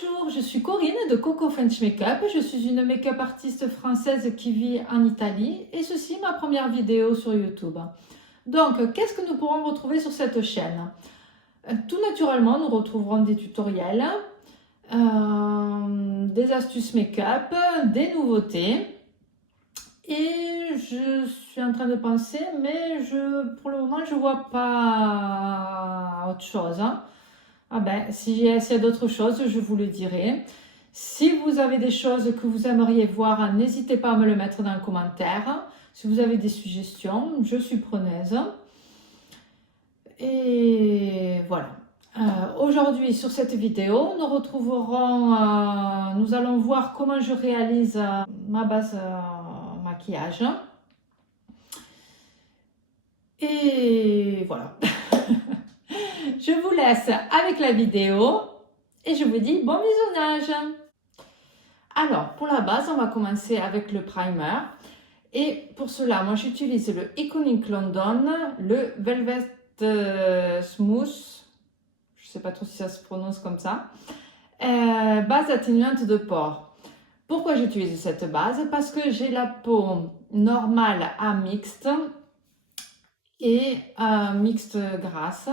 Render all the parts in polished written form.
Bonjour, je suis Corinne de Coco French Makeup. Je suis une make-up artiste française qui vit en Italie et ceci est ma première vidéo sur YouTube. Donc, qu'est-ce que nous pourrons retrouver sur cette chaîne? Tout naturellement, nous retrouverons des tutoriels, des astuces make-up, des nouveautés. Et je suis en train de penser, mais pour le moment, je vois pas autre chose. Ah ben, s'il y a d'autres choses, je vous le dirai. Si vous avez des choses que vous aimeriez voir, n'hésitez pas à me le mettre dans les commentaires. Si vous avez des suggestions, je suis preneuse. Et voilà. Aujourd'hui, sur cette vidéo, nous allons voir comment je réalise ma base maquillage. Et voilà. Je vous laisse avec la vidéo et je vous dis bon visionnage. Alors, pour la base, on va commencer avec le primer. Et pour cela, moi j'utilise le Iconic London, le Velvet Smooth, je ne sais pas trop si ça se prononce comme ça, base atténuante de pores. Pourquoi j'utilise cette base? Parce que j'ai la peau normale à mixte et mixte grasse.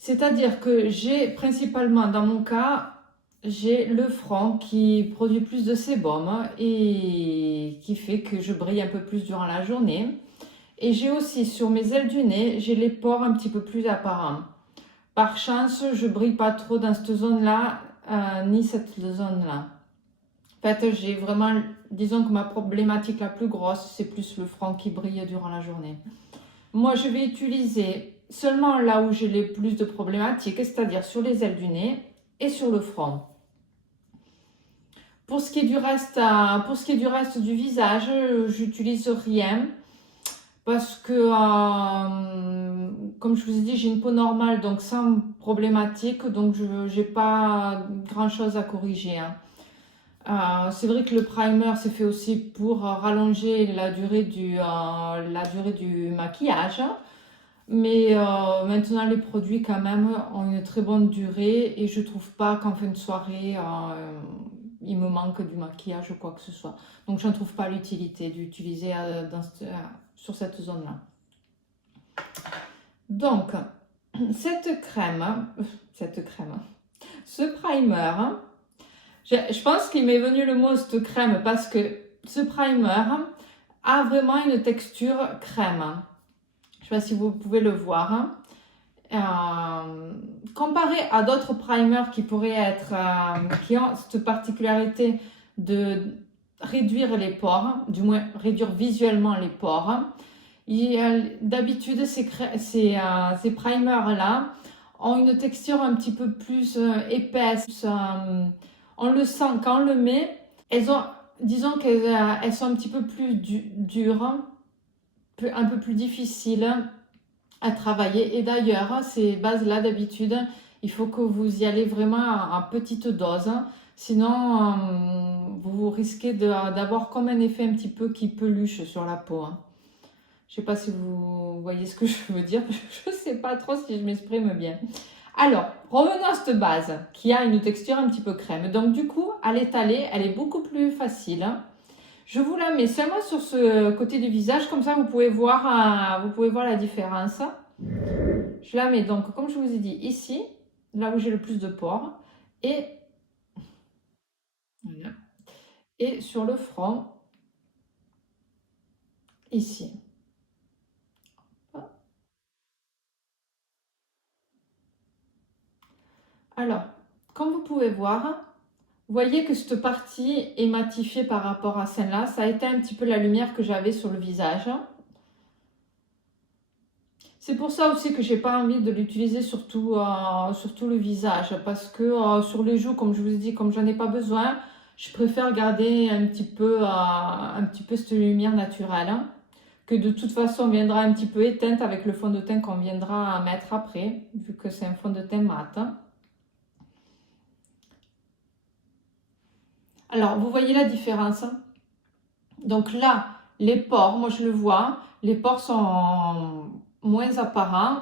C'est-à-dire que j'ai principalement, dans mon cas, j'ai le front qui produit plus de sébum et qui fait que je brille un peu plus durant la journée. Et j'ai aussi sur mes ailes du nez, j'ai les pores un petit peu plus apparents. Par chance, je brille pas trop dans cette zone-là, ni cette zone-là. En fait, j'ai vraiment, disons que ma problématique la plus grosse, c'est plus le front qui brille durant la journée. Moi, je vais utiliser seulement là où j'ai les plus de problématiques, c'est-à-dire sur les ailes du nez et sur le front. Pour ce qui est du reste, du visage, j'utilise rien parce que, comme je vous ai dit, j'ai une peau normale, donc sans problématique, donc je n'ai pas grand-chose à corriger. C'est vrai que le primer, c'est fait aussi pour rallonger la durée du maquillage. Mais maintenant, les produits, quand même, ont une très bonne durée et je trouve pas qu'en fin de soirée, il me manque du maquillage ou quoi que ce soit. Donc, je ne trouve pas l'utilité d'utiliser sur cette zone-là. Donc, ce primer, je pense qu'il m'est venu le mot cette crème parce que ce primer a vraiment une texture crème. Je ne sais pas si vous pouvez le voir. Comparé à d'autres primers qui pourraient être, qui ont cette particularité de réduire les pores, du moins réduire visuellement les pores. D'habitude, ces primers-là ont une texture un petit peu plus épaisse. On le sent quand on le met. Disons qu'elles sont un petit peu plus dures, un peu plus difficiles à travailler. Et d'ailleurs, ces bases-là, d'habitude, il faut que vous y allez vraiment en petite dose. Sinon, vous risquez d'avoir comme un effet un petit peu qui peluche sur la peau. Je ne sais pas si vous voyez ce que je veux dire. Je ne sais pas trop si je m'exprime bien. Alors, revenons à cette base qui a une texture un petit peu crème. Donc, du coup, à l'étaler, elle est beaucoup plus facile. Je vous la mets seulement sur ce côté du visage, comme ça vous pouvez voir la différence. Je la mets donc, comme je vous ai dit, ici, là où j'ai le plus de pores, et, voilà. Et sur le front, ici. Alors, comme vous pouvez voir, vous voyez que cette partie est matifiée par rapport à celle-là. Ça a été un petit peu la lumière que j'avais sur le visage. C'est pour ça aussi que j'ai pas envie de l'utiliser sur tout le visage. Parce que sur les joues, comme je vous ai dit, comme j'en ai pas besoin, je préfère garder un petit peu cette lumière naturelle. Que de toute façon viendra un petit peu éteinte avec le fond de teint qu'on viendra mettre après. Vu que c'est un fond de teint mat. Alors, vous voyez la différence? Donc là, les pores, moi je le vois, les pores sont moins apparents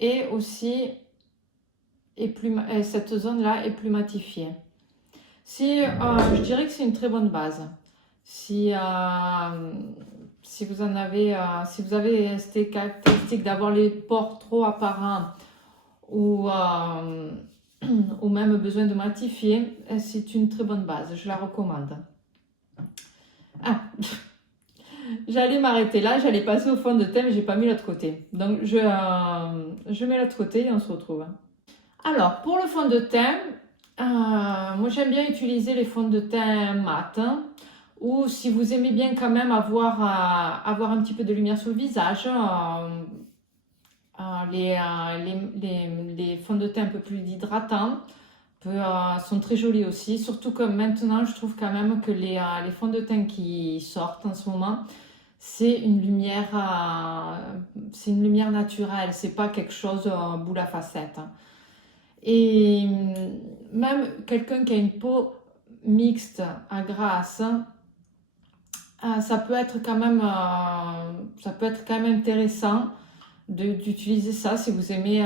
et aussi cette zone-là est plus matifiée. Je dirais que c'est une très bonne base. Si vous avez cette caractéristique d'avoir les pores trop apparents ou même besoin de matifier, c'est une très bonne base. Je la recommande. Ah, j'allais m'arrêter là, j'allais passer au fond de teint, mais j'ai pas mis l'autre côté. Donc je mets l'autre côté et on se retrouve. Alors pour le fond de teint, moi j'aime bien utiliser les fonds de teint mat, hein, ou si vous aimez bien quand même avoir un petit peu de lumière sur le visage, les fonds de teint un peu plus hydratants sont très jolis aussi, surtout que maintenant je trouve quand même que les fonds de teint qui sortent en ce moment, c'est une lumière naturelle, c'est pas quelque chose boule à facettes. Et même quelqu'un qui a une peau mixte à grasse, ça peut être quand même intéressant d'utiliser ça si vous aimez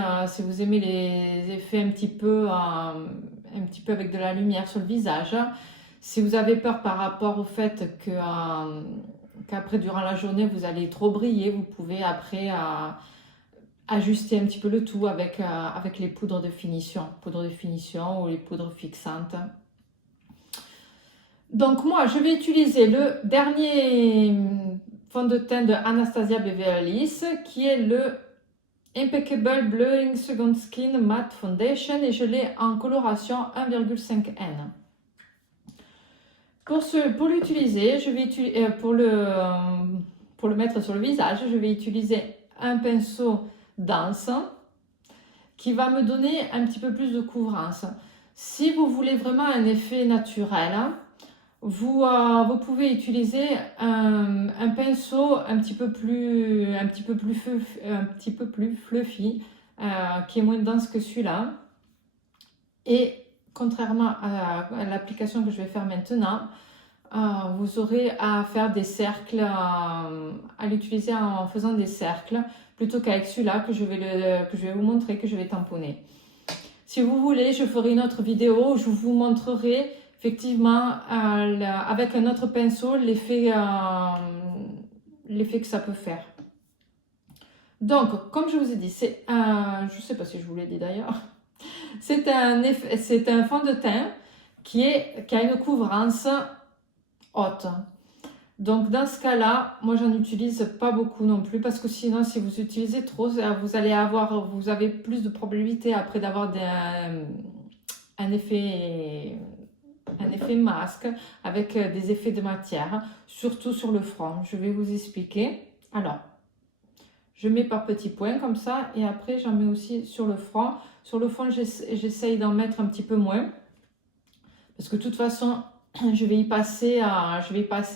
les effets un petit peu avec de la lumière sur le visage. Si vous avez peur par rapport au fait qu'après durant la journée vous allez trop briller, vous pouvez après ajuster un petit peu le tout avec les poudres de finition ou les poudres fixantes. Donc moi je vais utiliser le dernier fond de teint de Anastasia Beverly Hills qui est le Impeccable Blurring Second Skin Matte Foundation et je l'ai en coloration 1,5N. Pour l'utiliser, pour le mettre sur le visage, je vais utiliser un pinceau dense qui va me donner un petit peu plus de couvrance. Si vous voulez vraiment un effet naturel, vous pouvez utiliser un pinceau un petit peu plus fluffy, qui est moins dense que celui-là. Et contrairement à l'application que je vais faire maintenant, vous aurez à faire des cercles, à l'utiliser en faisant des cercles, plutôt qu'avec celui-là que je vais vous montrer, que je vais tamponner. Si vous voulez, je ferai une autre vidéo où je vous montrerai effectivement avec un autre pinceau l'effet que ça peut faire. Donc, comme je vous ai dit, je ne sais pas si je vous l'ai dit d'ailleurs, c'est un fond de teint qui a une couvrance haute. Donc dans ce cas-là, moi j'en utilise pas beaucoup non plus parce que sinon si vous utilisez trop, vous avez plus de probabilité après d'avoir un effet masque avec des effets de matière, surtout sur le front. Je vais vous expliquer. Alors, je mets par petits points comme ça et après j'en mets aussi sur le front. Sur le front, j'essaye d'en mettre un petit peu moins parce que de toute façon, je vais y passer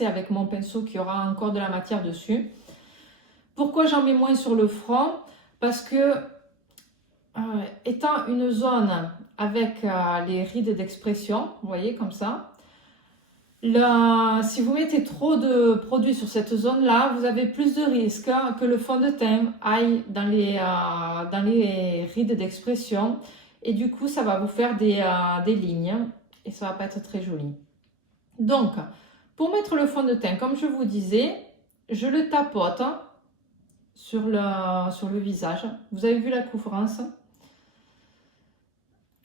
avec mon pinceau qui aura encore de la matière dessus. Pourquoi j'en mets moins sur le front? Parce que étant une zone avec les rides d'expression, vous voyez comme ça, si vous mettez trop de produits sur cette zone-là, vous avez plus de risques que le fond de teint aille dans les rides d'expression et du coup ça va vous faire des lignes et ça va pas être très joli. Donc, pour mettre le fond de teint, comme je vous disais, je le tapote sur le visage. Vous avez vu la couvrance.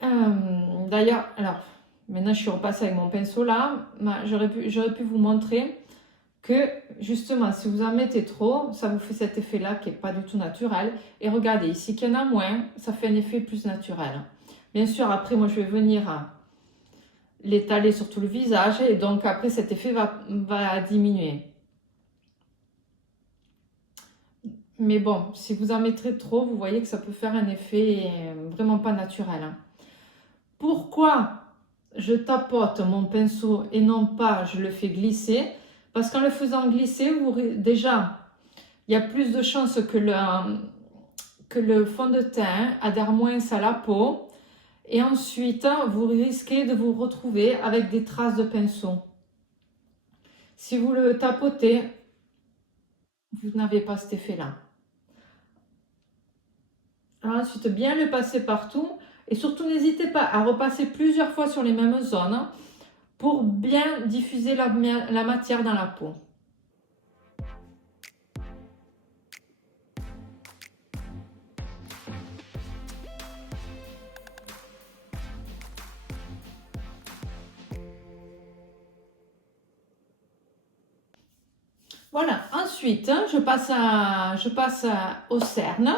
D'ailleurs, alors, maintenant je suis repassée avec mon pinceau là. J'aurais pu vous montrer que justement, si vous en mettez trop, ça vous fait cet effet-là qui n'est pas du tout naturel. Et regardez, ici qu'il y en a moins, ça fait un effet plus naturel. Bien sûr, après, moi je vais venir l'étaler sur tout le visage et donc après cet effet va diminuer. Mais bon, si vous en mettrez trop, vous voyez que ça peut faire un effet vraiment pas naturel. Pourquoi je tapote mon pinceau et non pas je le fais glisser? Parce qu'en le faisant glisser, déjà, il y a plus de chances que le fond de teint adhère moins à la peau. Et ensuite, vous risquez de vous retrouver avec des traces de pinceau. Si vous le tapotez, vous n'avez pas cet effet-là. Alors ensuite, bien le passer partout Et surtout, n'hésitez pas à repasser plusieurs fois sur les mêmes zones pour bien diffuser la matière dans la peau. Voilà, ensuite, je passe aux cernes.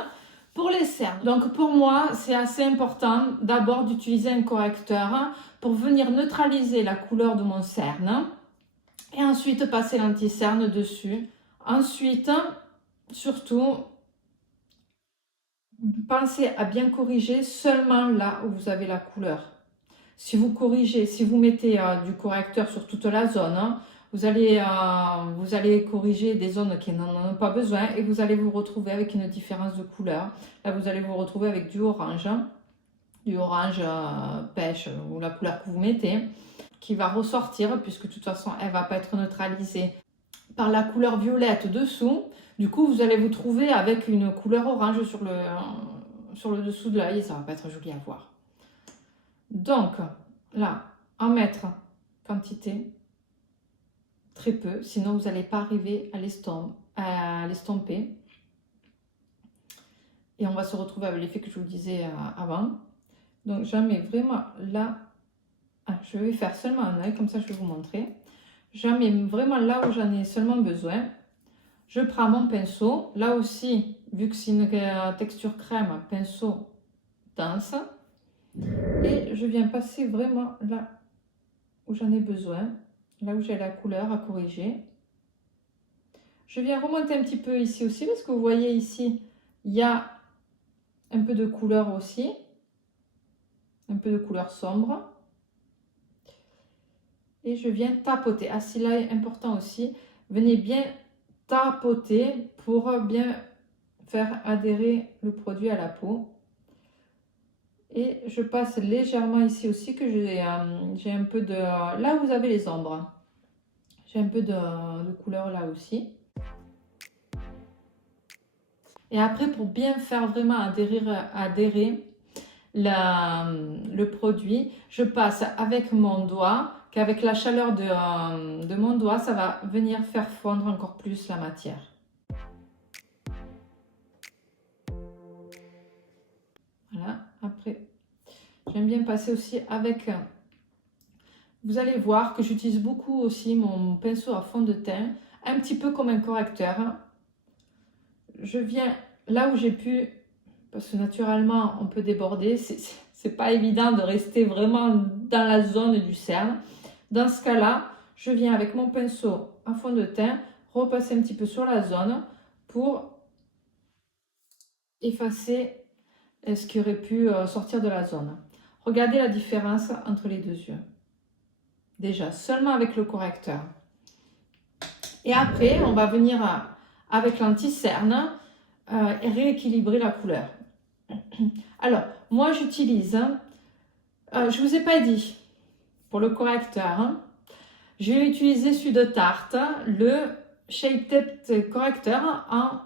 Pour les cernes, donc pour moi, c'est assez important d'abord d'utiliser un correcteur pour venir neutraliser la couleur de mon cerne et ensuite passer l'anti-cerne dessus. Ensuite, surtout, pensez à bien corriger seulement là où vous avez la couleur. Si vous corrigez, si vous mettez du correcteur sur toute la zone, vous allez corriger des zones qui n'en ont pas besoin et vous allez vous retrouver avec une différence de couleur. Là, vous allez vous retrouver avec du orange pêche ou la couleur que vous mettez, qui va ressortir puisque de toute façon, elle ne va pas être neutralisée par la couleur violette dessous. Du coup, vous allez vous trouver avec une couleur orange sur le dessous de l'œil et ça ne va pas être joli à voir. Donc, là, en mettre quantité, très peu, sinon vous n'allez pas arriver à l'estomper. Et on va se retrouver avec l'effet que je vous disais avant. Donc, j'en mets vraiment là. Je vais faire seulement un œil, comme ça je vais vous montrer. J'en mets vraiment là où j'en ai seulement besoin. Je prends mon pinceau. Là aussi, vu que c'est une texture crème, pinceau dense. Et je viens passer vraiment là où j'en ai besoin, là où j'ai la couleur à corriger. Je viens remonter un petit peu ici aussi, parce que vous voyez ici, il y a un peu de couleur aussi, un peu de couleur sombre. Et je viens tapoter. Ah, c'est là important aussi, venez bien tapoter pour bien faire adhérer le produit à la peau. Et je passe légèrement ici aussi que j'ai un peu de... Là où vous avez les ombres. J'ai un peu de couleur là aussi. Et après, pour bien faire vraiment adhérer le produit, je passe avec mon doigt, qu'avec la chaleur de mon doigt, ça va venir faire fondre encore plus la matière. Voilà, après... J'aime bien passer aussi avec, vous allez voir que j'utilise beaucoup aussi mon pinceau à fond de teint, un petit peu comme un correcteur. Je viens là où j'ai pu, parce que naturellement on peut déborder, c'est pas évident de rester vraiment dans la zone du cerne. Dans ce cas-là, je viens avec mon pinceau à fond de teint, repasser un petit peu sur la zone pour effacer ce qui aurait pu sortir de la zone. Regardez la différence entre les deux yeux. Déjà, seulement avec le correcteur. Et après, on va venir avec l'anti-cerne et rééquilibrer la couleur. Alors, moi j'utilise, je ne vous ai pas dit, pour le correcteur, j'ai utilisé celui de Tarte, le Shape Tape correcteur en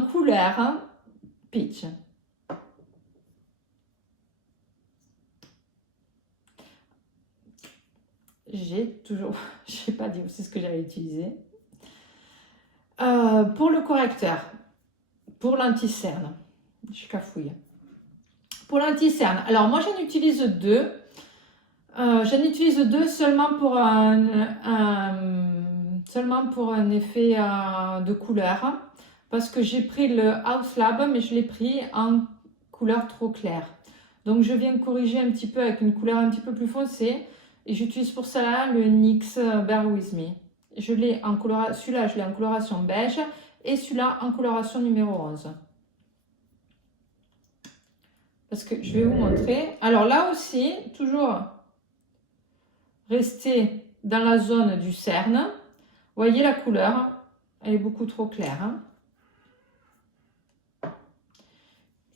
couleur peach. J'ai pas dit aussi ce que j'avais utilisé. Pour le correcteur, pour l'anti-cerne, je cafouille. Pour l'anti-cerne, alors moi j'en utilise deux. J'en utilise deux seulement pour un effet de couleur. Parce que j'ai pris le House Lab, mais je l'ai pris en couleur trop claire. Donc je viens corriger un petit peu avec une couleur un petit peu plus foncée. Et j'utilise pour cela le NYX Bear With Me. Celui-là, je l'ai en coloration beige et celui-là en coloration numéro 11. Parce que je vais vous montrer. Alors là aussi, toujours rester dans la zone du cerne. Vous voyez la couleur, elle est beaucoup trop claire.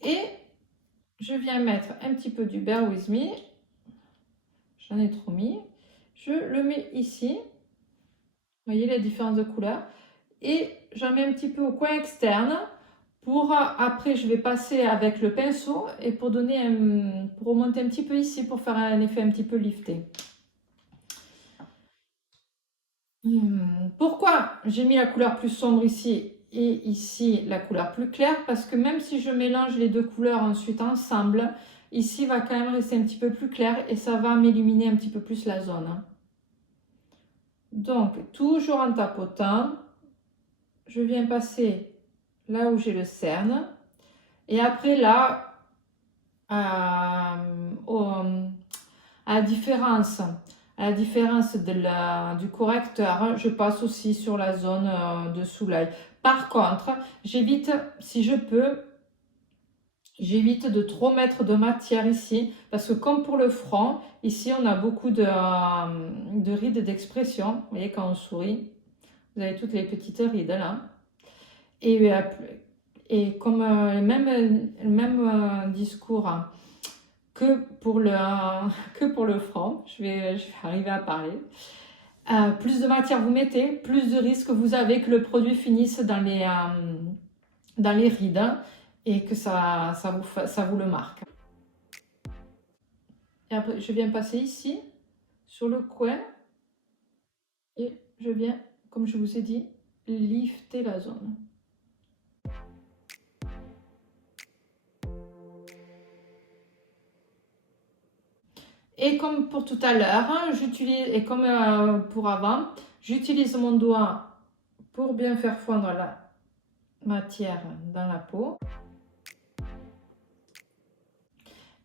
Et je viens mettre un petit peu du Bear With Me. J'en ai trop mis. Je le mets ici. Vous voyez la différence de couleur. Et j'en mets un petit peu au coin externe Après, je vais passer avec le pinceau et pour remonter un petit peu ici, pour faire un effet un petit peu lifté. Pourquoi j'ai mis la couleur plus sombre ici et ici la couleur plus claire? Parce que même si je mélange les deux couleurs ensuite ensemble, ici va quand même rester un petit peu plus clair et ça va m'illuminer un petit peu plus la zone. Donc, toujours en tapotant, je viens passer là où j'ai le cerne. Et après là, à la différence du correcteur, je passe aussi sur la zone dessous l'œil. Par contre, j'évite, si je peux, j'évite de trop mettre de matière ici, parce que comme pour le front, ici on a beaucoup de rides d'expression. Vous voyez, quand on sourit, vous avez toutes les petites rides là. Et comme le même discours que pour le front, je vais arriver à parler. Plus de matière vous mettez, plus de risques vous avez que le produit finisse dans les rides et que ça vous le marque. Et après, je viens passer ici, sur le coin, et je viens, comme je vous ai dit, lifter la zone. Et comme pour tout à l'heure, et comme pour avant, j'utilise mon doigt pour bien faire fondre la matière dans la peau.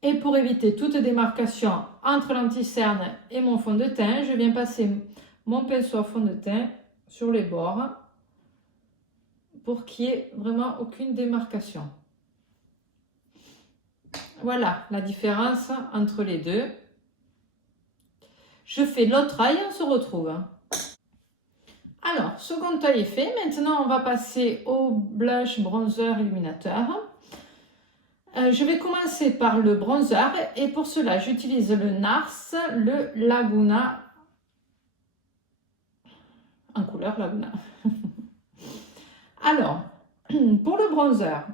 Et pour éviter toute démarcation entre l'anti-cerne et mon fond de teint, je viens passer mon pinceau à fond de teint sur les bords pour qu'il n'y ait vraiment aucune démarcation. Voilà la différence entre les deux. Je fais l'autre œil, on se retrouve. Alors, second œil est fait. Maintenant, on va passer au blush bronzer illuminateur. Je vais commencer par le bronzer et pour cela, j'utilise le NARS, le Laguna, en couleur Laguna. Alors, pour le bronzer,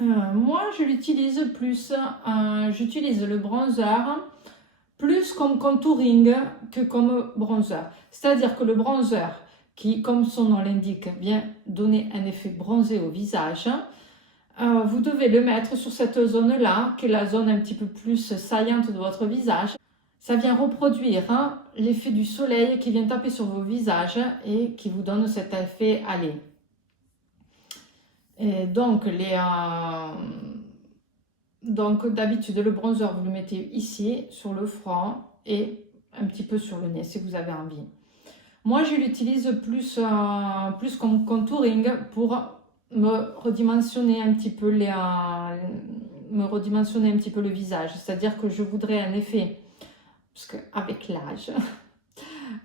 moi, je l'utilise plus, j'utilise le bronzer plus comme contouring que comme bronzer. C'est-à-dire que le bronzer, qui, comme son nom l'indique, vient donner un effet bronzé au visage, vous devez le mettre sur cette zone-là, qui est la zone un petit peu plus saillante de votre visage. Ça vient reproduire l'effet du soleil qui vient taper sur vos visages et qui vous donne cet effet allé. Et donc, d'habitude, le bronzer, vous le mettez ici, sur le front et un petit peu sur le nez, si vous avez envie. Moi, je l'utilise plus comme contouring pour me redimensionner un petit peu le visage. C'est-à-dire que je voudrais un effet, parce qu'avec l'âge,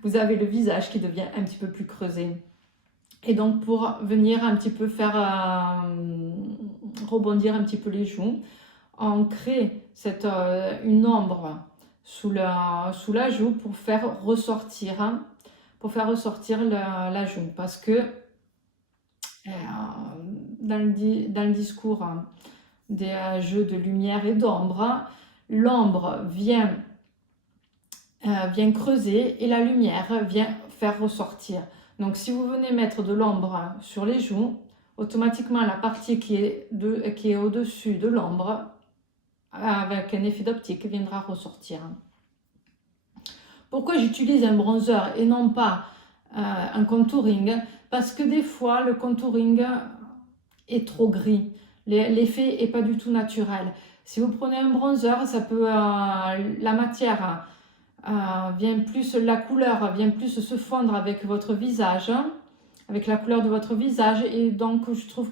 vous avez le visage qui devient un petit peu plus creusé. Et donc, pour venir un petit peu faire rebondir un petit peu les joues, on crée une ombre sous la joue pour faire ressortir la joue. Parce que dans le discours des jeux de lumière et d'ombre, l'ombre vient creuser et la lumière vient faire ressortir. Donc si vous venez mettre de l'ombre sur les joues, automatiquement la partie qui est au-dessus de l'ombre, avec un effet d'optique, viendra ressortir. Pourquoi j'utilise un bronzer et non pas un contouring? Parce que des fois, le contouring est trop gris. L'effet n'est pas du tout naturel. Si vous prenez un bronzer, ça peut, la matière la couleur vient plus se fondre avec votre visage, avec la couleur de votre visage, et donc je trouve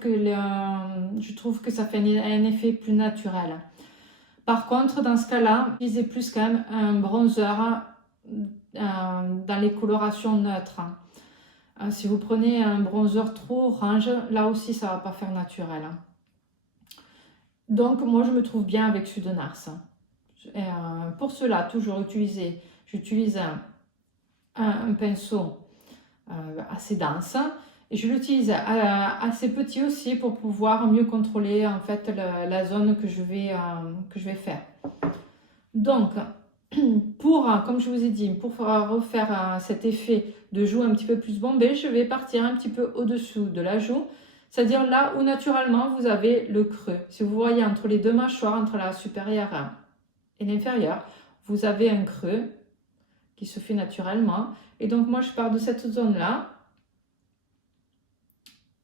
que ça fait un effet plus naturel. Par contre, dans ce cas-là, utilisez plus quand même un bronzer dans les colorations neutres. Si vous prenez un bronzer trop orange, là aussi ça ne va pas faire naturel. Donc moi je me trouve bien avec celui de NARS. Pour cela, toujours j'utilise un pinceau assez dense Et je l'utilise assez petit aussi pour pouvoir mieux contrôler en fait la zone que je vais faire. Donc, comme je vous ai dit, pour refaire cet effet de joue un petit peu plus bombé, je vais partir un petit peu au-dessous de la joue, c'est-à-dire là où naturellement vous avez le creux. Si vous voyez entre les deux mâchoires, entre la supérieure et l'inférieure, vous avez un creux qui se fait naturellement. Et donc moi je pars de cette zone-là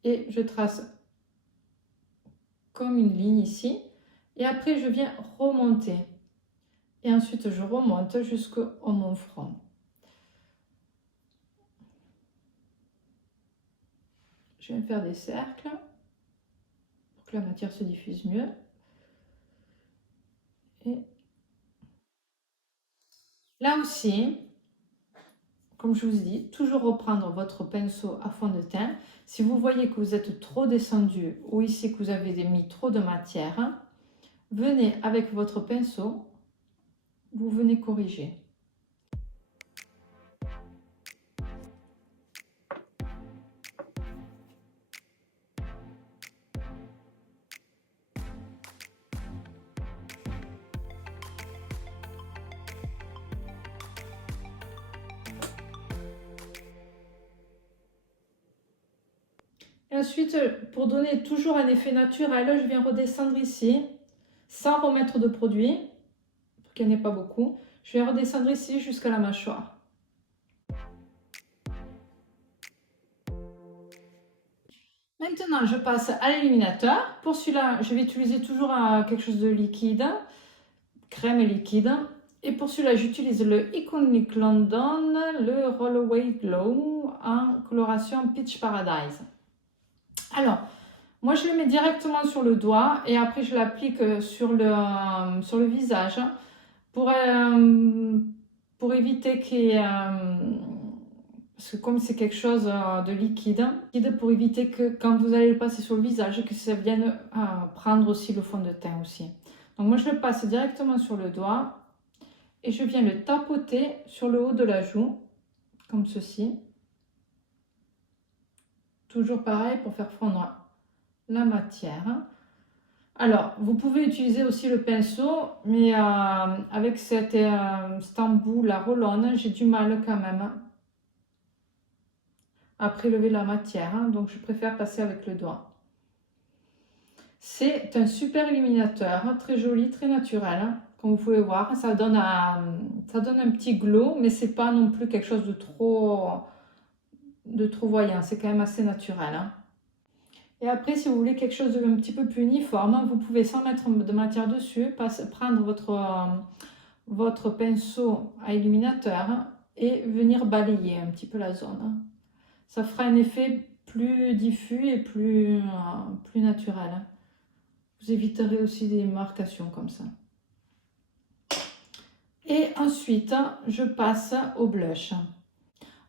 et je trace comme une ligne ici. Et après je viens remonter. Et ensuite je remonte jusqu'au mon front. Je viens faire des cercles pour que la matière se diffuse mieux. Et là aussi, comme je vous dis, toujours reprendre votre pinceau à fond de teint. Si vous voyez que vous êtes trop descendu ou ici que vous avez mis trop de matière, venez avec votre pinceau, vous venez corriger. Et ensuite, pour donner toujours un effet naturel, je viens redescendre ici, sans remettre de produit, pour qu'il n'y en ait pas beaucoup. Je viens redescendre ici jusqu'à la mâchoire. Maintenant, je passe à l'illuminateur. Pour celui-là, je vais utiliser toujours quelque chose de liquide, crème liquide. Et pour celui-là, j'utilise le Iconic London, le Rollaway Glow en coloration Peach Paradise. Alors, moi je le mets directement sur le doigt et après je l'applique sur le visage pour éviter qu'il y ait, parce que comme c'est quelque chose de liquide, pour éviter que quand vous allez le passer sur le visage, que ça vienne prendre aussi le fond de teint aussi. Donc moi je le passe directement sur le doigt et je viens le tapoter sur le haut de la joue, comme ceci. Toujours pareil pour faire fondre la matière. Alors, vous pouvez utiliser aussi le pinceau, mais avec cet embout, la roulonne, j'ai du mal quand même à prélever la matière, donc je préfère passer avec le doigt. C'est un super illuminateur, très joli, très naturel, comme vous pouvez voir. Ça donne un petit glow, mais c'est pas non plus quelque chose de trop voyant, c'est quand même assez naturel. Et après, si vous voulez quelque chose de un petit peu plus uniforme, vous pouvez, sans mettre de matière dessus, prendre votre pinceau à illuminateur et venir balayer un petit peu la zone. Ça fera un effet plus diffus et plus naturel. Vous éviterez aussi des marcations comme ça. Et ensuite, je passe au blush.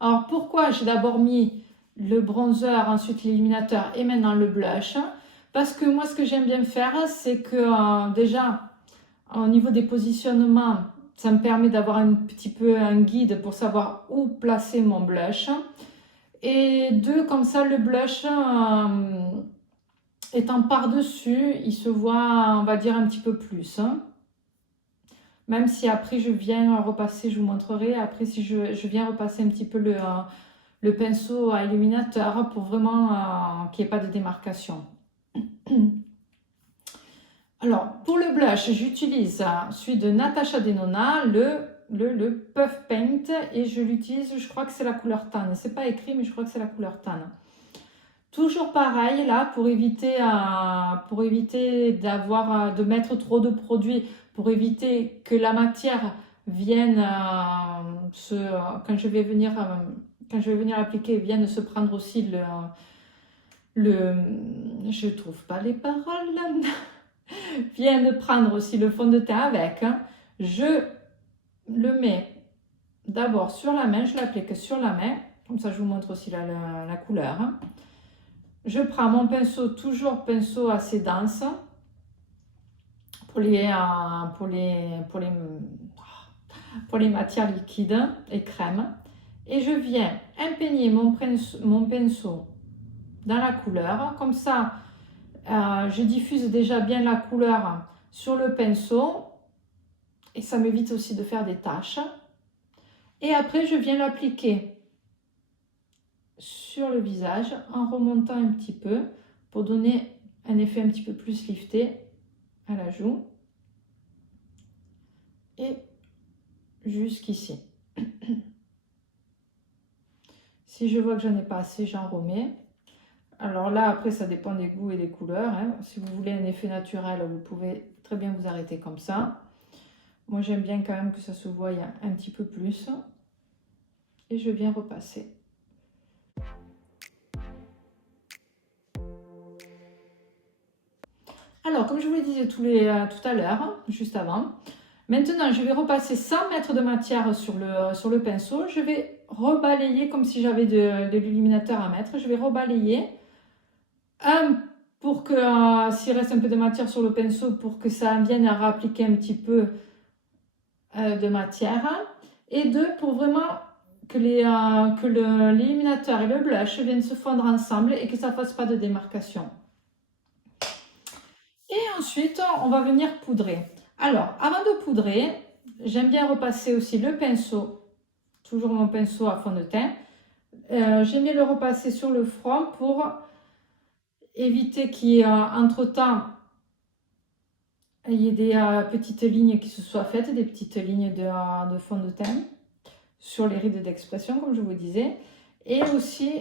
Alors, pourquoi j'ai d'abord mis le bronzer, ensuite l'illuminateur et maintenant le blush? Parce que moi, ce que j'aime bien faire, c'est que déjà, au niveau des positionnements, ça me permet d'avoir un petit peu un guide pour savoir où placer mon blush. Et deux, comme ça, le blush étant par-dessus, il se voit, on va dire, un petit peu plus. Même si après, je viens repasser, je vous montrerai, après si je viens repasser un petit peu le pinceau à illuminateur pour vraiment qu'il n'y ait pas de démarcation. Alors, pour le blush, j'utilise celui de Natasha Denona, le Puff Paint, et je l'utilise, je crois que c'est la couleur tan. C'est pas écrit, mais je crois que c'est la couleur tan. Toujours pareil, là, pour éviter de mettre trop de produits, pour éviter que la matière vienne, quand je vais venir appliquer, vienne se prendre aussi je trouve pas les paroles, vienne prendre aussi le fond de teint avec. Je le mets d'abord sur la main, je l'applique sur la main, comme ça je vous montre aussi la couleur. Je prends mon pinceau, toujours pinceau assez dense, pour les matières liquides et crèmes. Et je viens imprégner mon pinceau dans la couleur. Comme ça, je diffuse déjà bien la couleur sur le pinceau et ça m'évite aussi de faire des taches. Et après, je viens l'appliquer sur le visage en remontant un petit peu pour donner un effet un petit peu plus lifté à la joue et jusqu'ici. Si je vois que j'en ai pas assez, j'en remets. Alors là, après, ça dépend des goûts et des couleurs, hein. Si vous voulez un effet naturel, vous pouvez très bien vous arrêter comme ça. Moi, j'aime bien quand même que ça se voie un petit peu plus. Et je viens repasser. Alors, comme je vous le disais tout à l'heure, juste avant, maintenant, je vais repasser sans mettre de matière sur le pinceau. Je vais rebalayer comme si j'avais de l'illuminateur à mettre. Je vais rebalayer. Pour que s'il reste un peu de matière sur le pinceau, pour que ça vienne à réappliquer un petit peu de matière. Et deux, pour vraiment que l'illuminateur et le blush viennent se fondre ensemble et que ça ne fasse pas de démarcation. Et ensuite, on va venir poudrer. Alors, avant de poudrer, j'aime bien repasser aussi le pinceau, toujours mon pinceau à fond de teint. J'aime bien le repasser sur le front pour éviter qu'il y ait entre-temps il y ait des petites lignes qui se soient faites, des petites lignes de fond de teint sur les rides d'expression, comme je vous disais. Et aussi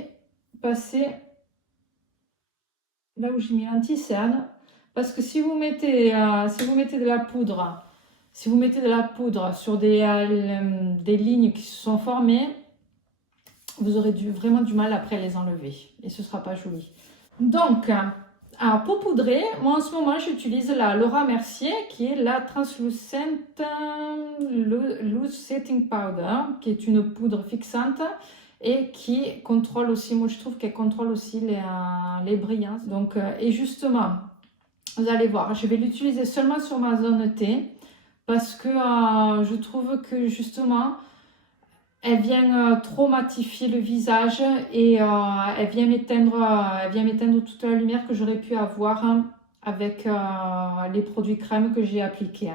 passer là où j'ai mis l'anti-cerne. Parce que si vous mettez de la poudre, sur des lignes qui se sont formées, vous aurez vraiment du mal après à les enlever. Et ce ne sera pas joli. Donc, alors pour poudrer, moi en ce moment j'utilise la Laura Mercier qui est la Translucent Loose Setting Powder, qui est une poudre fixante et qui contrôle aussi, moi je trouve qu'elle contrôle aussi les brillances. Donc, et justement, vous allez voir, je vais l'utiliser seulement sur ma zone T parce que je trouve que justement elle vient trop matifier le visage et elle vient m'éteindre toute la lumière que j'aurais pu avoir avec les produits crème que j'ai appliqués.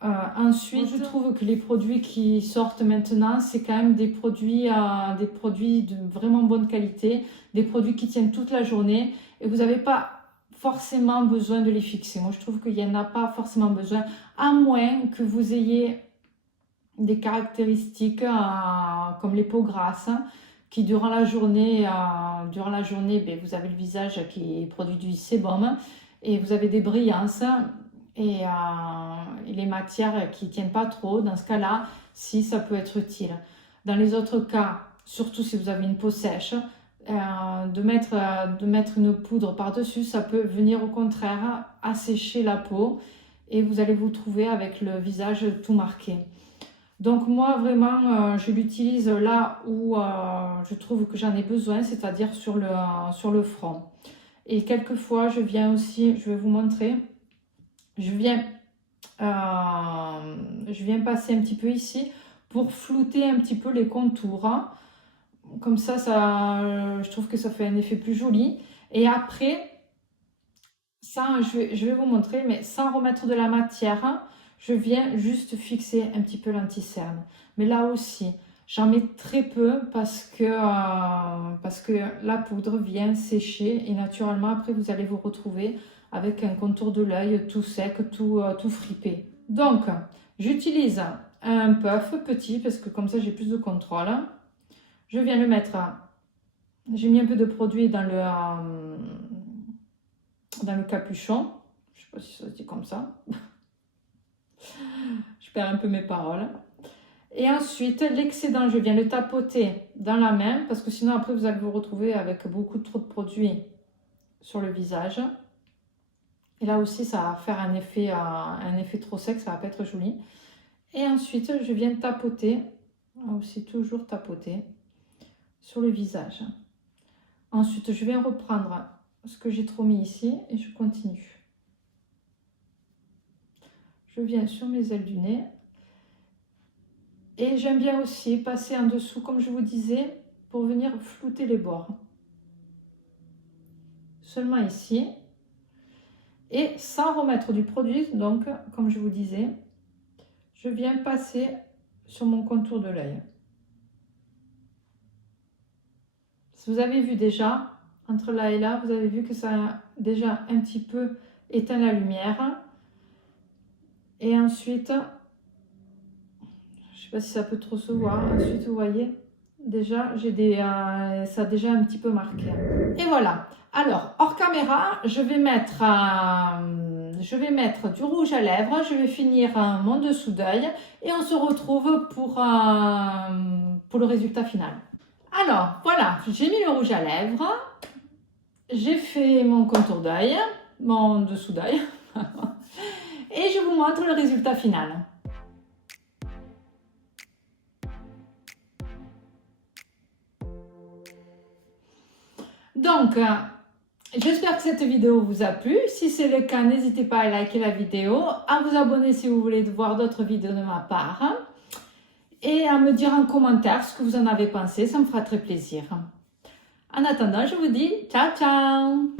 Ensuite, je trouve que les produits qui sortent maintenant, c'est quand même des produits de vraiment bonne qualité, des produits qui tiennent toute la journée et vous n'avez pas forcément besoin de les fixer. Moi, je trouve qu'il n'y en a pas forcément besoin, à moins que vous ayez des caractéristiques comme les peaux grasses qui durant la journée, ben, vous avez le visage qui produit du sébum et vous avez des brillances et les matières qui ne tiennent pas trop. Dans ce cas-là, si ça peut être utile. Dans les autres cas, surtout si vous avez une peau sèche, de mettre une poudre par-dessus, ça peut venir au contraire assécher la peau et vous allez vous trouver avec le visage tout marqué. Donc moi vraiment je l'utilise là où je trouve que j'en ai besoin, c'est-à-dire sur le front. Et quelquefois je viens aussi, je vais vous montrer, je viens passer un petit peu ici pour flouter un petit peu les contours. Comme ça, je trouve que ça fait un effet plus joli. Et après, ça je vais vous montrer, mais sans remettre de la matière. Je viens juste fixer un petit peu l'anti-cerne. Mais là aussi, j'en mets très peu parce que la poudre vient sécher et naturellement, après, vous allez vous retrouver avec un contour de l'œil tout sec, tout fripé. Donc, j'utilise un puff petit parce que comme ça, j'ai plus de contrôle. Je viens le mettre, j'ai mis un peu de produit dans le capuchon. Je ne sais pas si ça se dit comme ça. Je perds un peu mes paroles. Et ensuite, l'excédent, je viens le tapoter dans la main parce que sinon, après, vous allez vous retrouver avec beaucoup trop de produits sur le visage. Et là aussi, ça va faire un effet trop sec, ça va pas être joli. Et ensuite, je viens tapoter, aussi toujours tapoter sur le visage. Ensuite, je vais reprendre ce que j'ai trop mis ici et je continue. Je viens sur mes ailes du nez. Et j'aime bien aussi passer en dessous, comme je vous disais, pour venir flouter les bords. seulement ici. Et sans remettre du produit, donc, comme je vous disais, je viens passer sur mon contour de l'œil. Si vous avez vu déjà, entre là et là, vous avez vu que ça a déjà un petit peu éteint la lumière. Et ensuite, je ne sais pas si ça peut trop se voir, ensuite vous voyez, déjà, ça a déjà un petit peu marqué. Et voilà. Alors, hors caméra, je vais mettre du rouge à lèvres, je vais finir mon dessous d'œil et on se retrouve pour le résultat final. Alors, voilà, j'ai mis le rouge à lèvres, j'ai fait mon contour d'œil, mon dessous d'œil et je vous montre le résultat final. Donc, j'espère que cette vidéo vous a plu. Si c'est le cas, n'hésitez pas à liker la vidéo, à vous abonner si vous voulez voir d'autres vidéos de ma part et à me dire en commentaire ce que vous en avez pensé, ça me fera très plaisir. En attendant, je vous dis ciao ciao!